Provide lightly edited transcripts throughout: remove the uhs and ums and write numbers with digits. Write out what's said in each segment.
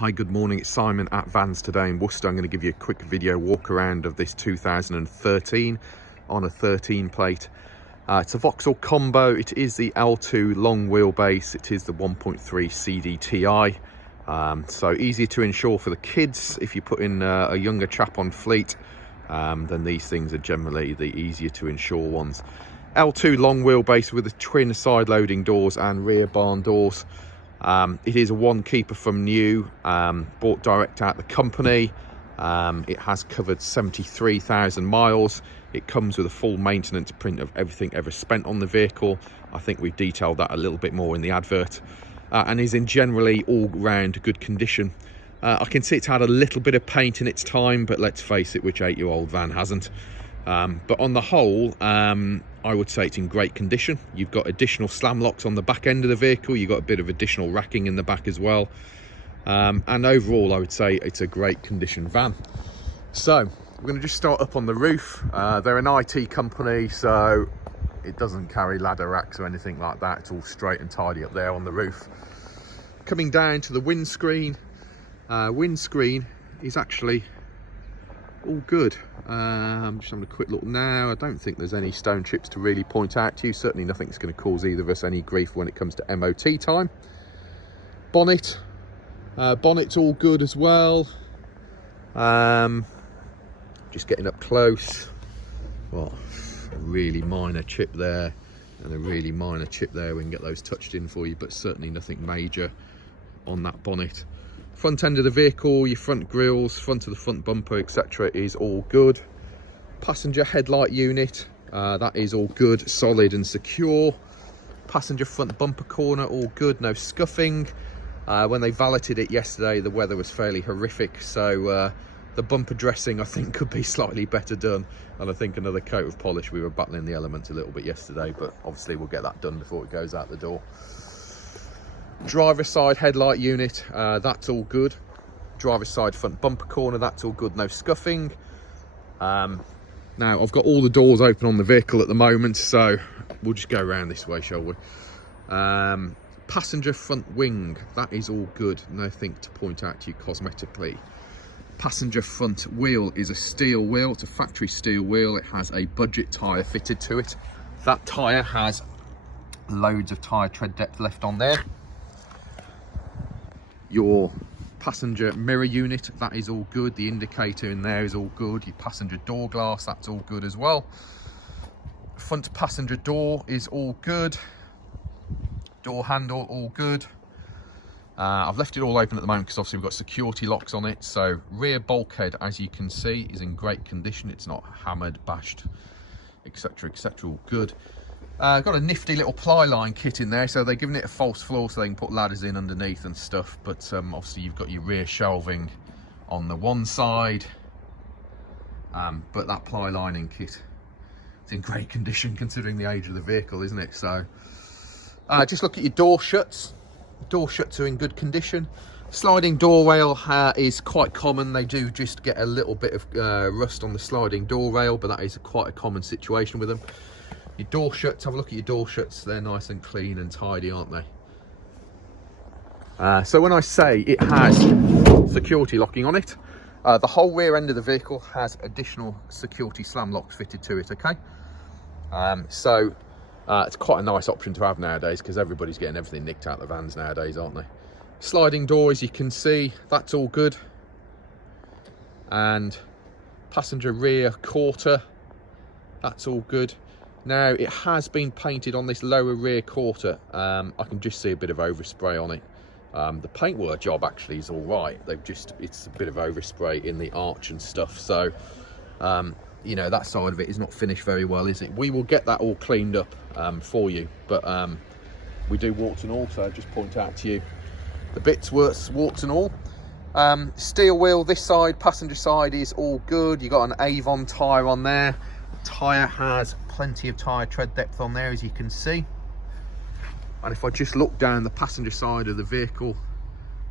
Hi, good morning. It's Simon at Vans today in Worcester. I'm going to give you a quick video walk around of this 2013 on a 13 plate. It's a Vauxhall combo. It is the L2 long wheelbase. It is the 1.3 CDTi. So easier to insure for the kids. If you put in a younger chap on fleet, then these things are generally the easier to insure ones. L2 long wheelbase with the twin side loading doors and rear barn doors. It is a one keeper from new, bought direct out the company. It has covered 73,000 miles. It comes with a full maintenance print of everything ever spent on the vehicle. I think we've detailed that a little bit more in the advert, and is in generally all round good condition. I can see it's had a little bit of paint in its time, but let's face it, which 8-year-old van hasn't? But on the whole, I would say it's in great condition. You've got additional slam locks on the back end of the vehicle. You've got a bit of additional racking in the back as well. And overall, I would say it's a great condition van. So we're going to just start up on the roof. They're an IT company, so it doesn't carry ladder racks or anything like that. It's all straight and tidy up there on the roof. Coming down to the windscreen. Windscreen is actually all good. I'm just having a quick look now. I don't think there's any stone chips to really point out to you. Certainly nothing that's going to cause either of us any grief when it comes to MOT time. Bonnet. Bonnet's all good as well. Just getting up close. Well, a really minor chip there and a really minor chip there. We can get those touched in for you, but certainly nothing major on that bonnet. Front end of the vehicle, your front grills, front of the front bumper, etc. is all good. Passenger headlight unit, that is all good, solid and secure. Passenger front bumper corner, all good, no scuffing. When they valeted it yesterday, the weather was fairly horrific, so the bumper dressing I think could be slightly better done, and I think another coat of polish. We were battling the elements a little bit yesterday, but obviously we'll get that done before it goes out the door. Driver's side headlight unit, that's all good. Driver's side front bumper corner, that's all good, no scuffing. Now I've got all the doors open on the vehicle at the moment, so we'll just go around this way, shall we? Passenger front wing, that is all good, nothing to point out to you cosmetically. Passenger front wheel is a steel wheel, it's a factory steel wheel. It has a budget tyre fitted to it. That tyre has loads of tyre tread depth left on there. Your passenger mirror unit, that is all good. The indicator in there is all good. Your passenger door glass, that's all good as well. Front passenger door is all good. Door handle, all good. I've left it all open at the moment because obviously we've got security locks on it. So rear bulkhead, as you can see, is in great condition. It's not hammered, bashed, etc, etc, all good. Got a nifty little ply line kit in there, so they're giving it a false floor so they can put ladders in underneath and stuff, but obviously you've got your rear shelving on the one side, but that ply lining kit is in great condition considering the age of the vehicle, isn't it? So just look at your door shuts. Door shuts are in good condition. Sliding door rail is quite common. They do just get a little bit of rust on the sliding door rail, but that is quite a common situation with them. Your door shuts, have a look at your door shuts. They're nice and clean and tidy, aren't they? So when I say it has security locking on it, the whole rear end of the vehicle has additional security slam locks fitted to it, okay? So it's quite a nice option to have nowadays because everybody's getting everything nicked out of the vans nowadays, aren't they? Sliding door, as you can see, that's all good. And passenger rear quarter, that's all good. Now it has been painted on this lower rear quarter. I can just see a bit of overspray on it. The paintwork job actually is all right. It's a bit of overspray in the arch and stuff. So, you know, that side of it is not finished very well, is it? We will get that all cleaned up for you, but we do warts and all, so I'll just point out to you the bits warts and all. Steel wheel this side, passenger side is all good. You got an Avon tyre on there. Tyre has plenty of tyre tread depth on there, as you can see. And if I just look down the passenger side of the vehicle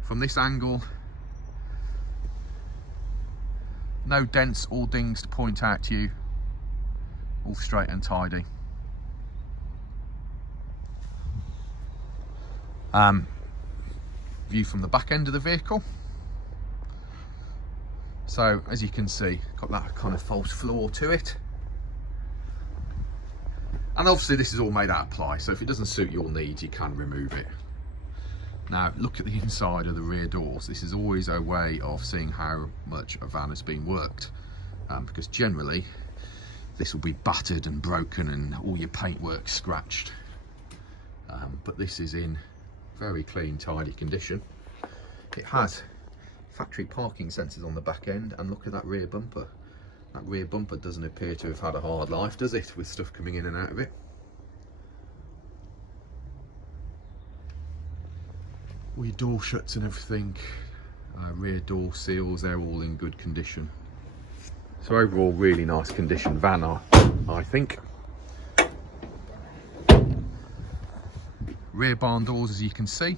from this angle, no dents or dings to point out to you, all straight and tidy. View from the back end of the vehicle. So as you can see, got that kind of false floor to it. And obviously this is all made out of ply, so if it doesn't suit your needs, you can remove it. Now look at the inside of the rear doors. This is always a way of seeing how much a van has been worked, because generally this will be battered and broken and all your paintwork scratched. But this is in very clean, tidy condition. It has factory parking sensors on the back end, and look at that rear bumper. That rear bumper doesn't appear to have had a hard life, does it, with stuff coming in and out of it? All your door shuts and everything, rear door seals, they're all in good condition. So overall, really nice condition van, I think. Rear barn doors, as you can see.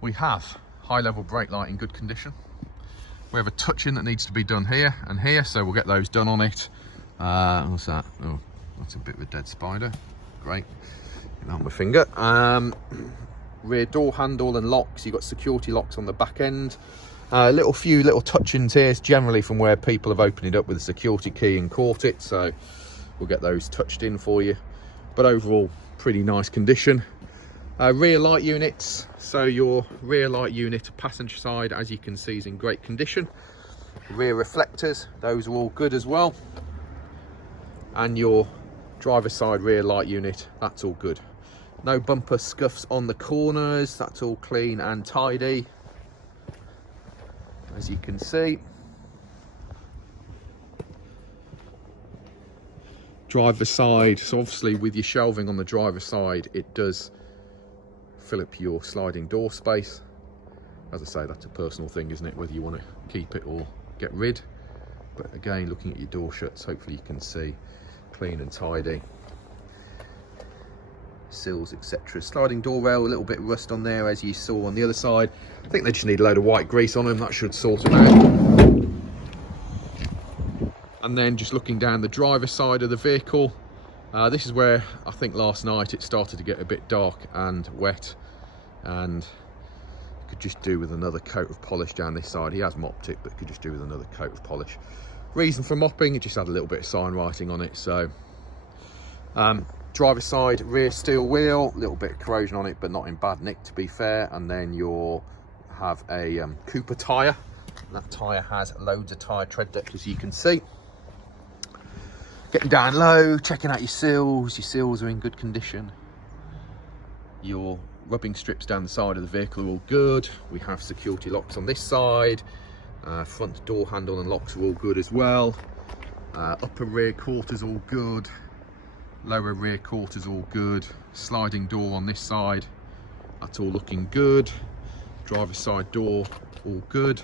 We have high level brake light in good condition. We have a touch-in that needs to be done here and here, so we'll get those done on it. What's that? Oh, that's a bit of a dead spider. Great. Get that on my finger. Rear door handle and locks. You've got security locks on the back end. Few little touch-ins here, generally from where people have opened it up with a security key and caught it, so we'll get those touched in for you. But overall, pretty nice condition. Rear light units, so your rear light unit passenger side, as you can see, is in great condition. Rear reflectors, those are all good as well. And your driver side rear light unit, that's all good. No bumper scuffs on the corners, that's all clean and tidy, as you can see. Driver side, so obviously with your shelving on the driver side, it does fill up your sliding door space. As I say, that's a personal thing, isn't it, whether you want to keep it or get rid. But again, looking at your door shuts, hopefully you can see clean and tidy. Sills, etc. Sliding door rail, a little bit of rust on there, as you saw on the other side. I think they just need a load of white grease on them, that should sort them out. And then just looking down the driver's side of the vehicle, this is where I think last night it started to get a bit dark and wet, and could just do with another coat of polish down this side. He has mopped it, but could just do with another coat of polish. Reason for mopping, it just had a little bit of sign writing on it. So driver's side rear steel wheel, a little bit of corrosion on it, but not in bad nick, to be fair. And then you'll have a Cooper tyre. That tyre has loads of tyre tread depth, as you can see. Getting down low, checking out your seals are in good condition. Your rubbing strips down the side of the vehicle are all good. We have security locks on this side. Front door handle and locks are all good as well. Upper rear quarters all good. Lower rear quarters all good. Sliding door on this side, that's all looking good. Driver's side door, all good.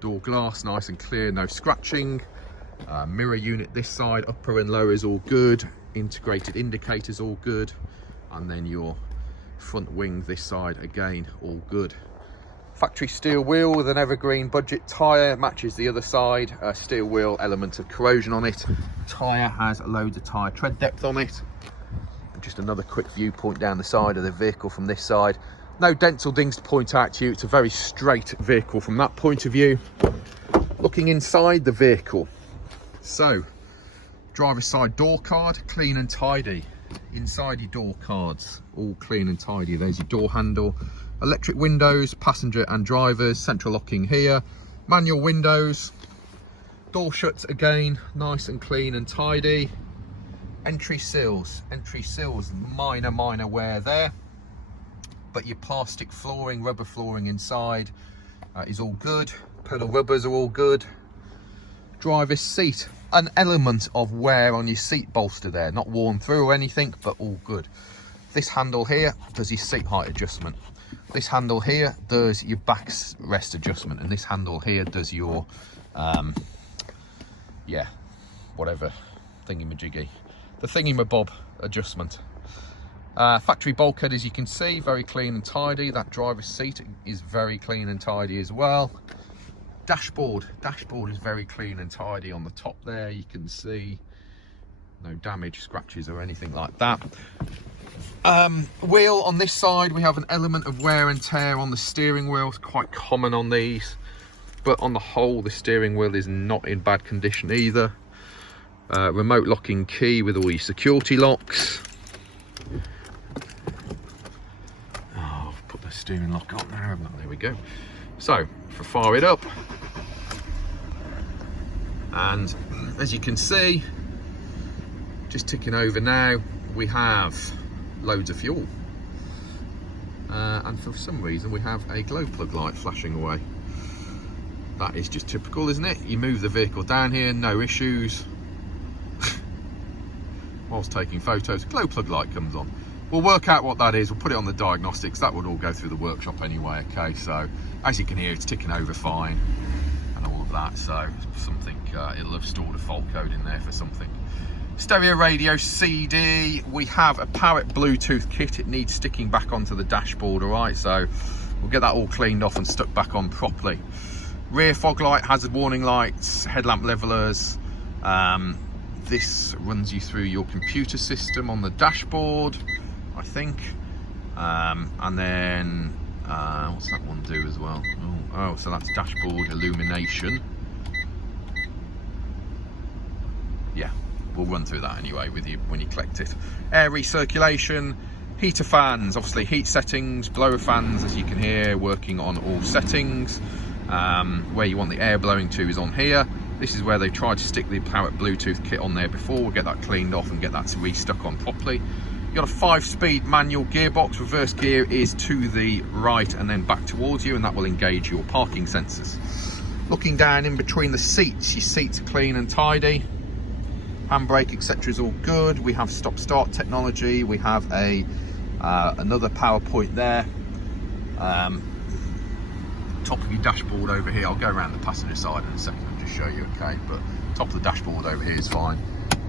Door glass, nice and clear, no scratching. Mirror unit this side, upper and lower is all good. Integrated indicators all good. And then your front wing this side, again, all good. Factory steel wheel with an evergreen budget tyre, matches the other side. Steel wheel, element of corrosion on it. Tyre has loads of tyre tread depth on it. And just another quick viewpoint down the side of the vehicle from this side. No dents or dings to point out to you. It's a very straight vehicle from that point of view. Looking inside the vehicle. So, driver's side door card, clean and tidy. Inside your door cards, all clean and tidy. There's your door handle. Electric windows, passenger and drivers, central locking here. Manual windows. Door shuts again, nice and clean and tidy. Entry sills, minor wear there. But your plastic flooring, rubber flooring inside is all good. Pedal rubbers are all good. Driver's seat, an element of wear on your seat bolster there, not worn through or anything, but all good. This handle here does your seat height adjustment. This handle here does your backrest adjustment, and this handle here does your whatever thingy-majiggy, the thingy-mabob adjustment. Factory bulkhead, as you can see, very clean and tidy. That driver's seat is very clean and tidy as well. Dashboard is very clean and tidy on the top there. You can see no damage, scratches or anything like that. Wheel on this side, we have an element of wear and tear on the steering wheel. It's quite common on these, but on the whole the steering wheel is not in bad condition either. Remote locking key with all your security locks. Oh, I've put the steering lock on there, haven't I? There we go. So if I fire it up, and as you can see, just ticking over now, we have loads of fuel, and for some reason we have a glow plug light flashing away. That is just typical, isn't it? You move the vehicle down here, no issues. Whilst taking photos, glow plug light comes on. We'll work out what that is, we'll put it on the diagnostics. That would all go through the workshop anyway. Okay, so as you can hear, it's ticking over fine and all of that. So something, it'll have stored a fault code in there for something. Stereo radio, CD. We have a power Bluetooth kit. It needs sticking back onto the dashboard, all right? So we'll get that all cleaned off and stuck back on properly. Rear fog light, hazard warning lights, headlamp levelers. This runs you through your computer system on the dashboard, I think. And then, what's that one do as well? Oh, so that's dashboard illumination. Yeah, we'll run through that anyway with you when you collect it. Air recirculation, heater fans, obviously heat settings, blower fans, as you can hear, working on all settings. Where you want the air blowing to is on here. This is where they tried to stick the power Bluetooth kit on there before. We'll get that cleaned off and get that restuck on properly. You've got a 5-speed manual gearbox. Reverse gear is to the right and then back towards you, and that will engage your parking sensors. Looking down in between the seats, your seats are clean and tidy. Handbrake, etc. is all good. We have stop-start technology. We have a another power point there. Top of your dashboard over here, I'll go around the passenger side in a second and just show you, okay, but top of the dashboard over here is fine.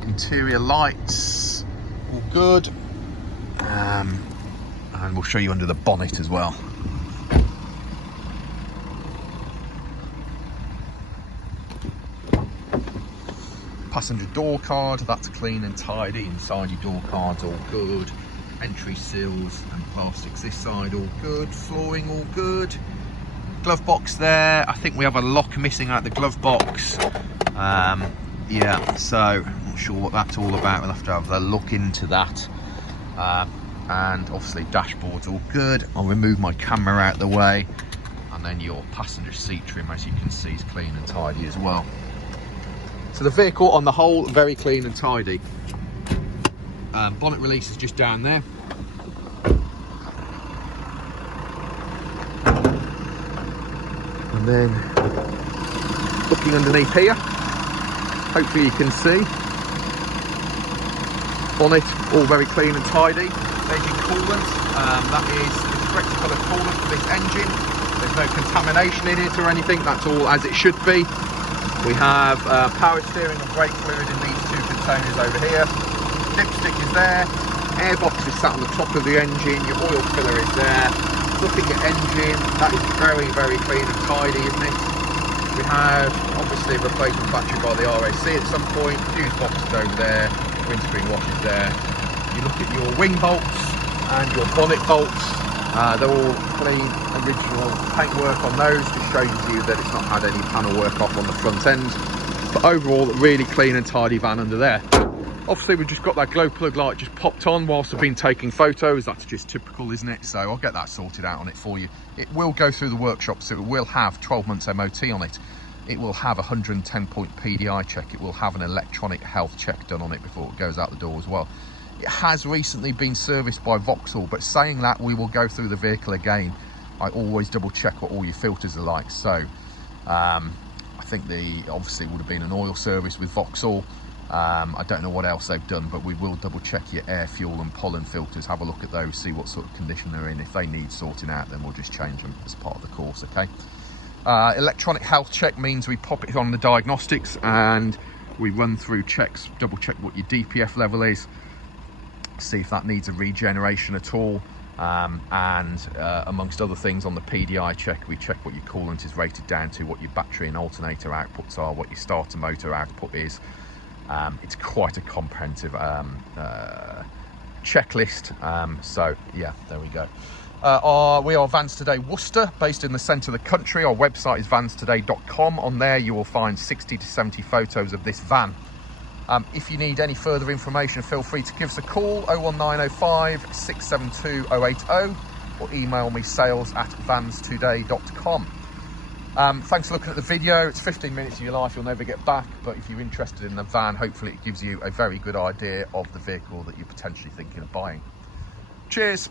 Interior lights, all good, and we'll show you under the bonnet as well. Passenger door card, that's clean and tidy. Inside your door card's all good. Entry sills and plastics this side, all good. Flooring, all good. Glove box there. I think we have a lock missing out the glove box. Yeah, so I'm not sure what that's all about. We'll have to look into that. And obviously dashboard's all good. I'll remove my camera out of the way, and then your passenger seat trim, as you can see, is clean and tidy as well. So the vehicle on the whole, very clean and tidy. Bonnet release is just down there. And then looking underneath here, hopefully you can see. Bonnet, all very clean and tidy. There's your coolant. That is the correct colour coolant for this engine. There's no contamination in it or anything. That's all as it should be. We have power steering and brake fluid in these two containers over here. Dipstick is there. Airbox is sat on the top of the engine. Your oil filler is there. Look at your engine. That is very, very clean and tidy, isn't it? We have obviously a replacement battery by the RAC at some point. Fuse box is over there. Windscreen wash is there. You look at your wing bolts and your bonnet bolts. They're all clean, original paintwork on those. Just shows you that it's not had any panel work off on the front end. But overall, really clean and tidy van under there. Obviously, we've just got that glow plug light just popped on whilst I've been taking photos. That's just typical, isn't it? So I'll get that sorted out on it for you. It will go through the workshop, so it will have 12 months MOT on it. It will have a 110-point PDI check. It will have an electronic health check done on it before it goes out the door as well. It has recently been serviced by Vauxhall, but saying that, we will go through the vehicle again. I always double check what all your filters are like. So I think obviously would have been an oil service with Vauxhall. I don't know what else they've done, but we will double check your air, fuel and pollen filters, have a look at those, see what sort of condition they're in. If they need sorting out, then we'll just change them as part of the course, okay? Electronic health check means we pop it on the diagnostics and we run through checks, double check what your DPF level is, see if that needs a regeneration at all, and amongst other things on the PDI check, we check what your coolant is rated down to, what your battery and alternator outputs are, what your starter motor output is. It's quite a comprehensive checklist, so yeah, there we go. We are Vans Today Worcester, based in the centre of the country. Our website is vanstoday.com. On there you will find 60 to 70 photos of this van. If you need any further information, feel free to give us a call, 01905 672 080, or email me sales@vanstoday.com. Thanks for looking at the video. It's 15 minutes of your life you'll never get back, but if you're interested in the van, hopefully it gives you a very good idea of the vehicle that you're potentially thinking of buying. Cheers.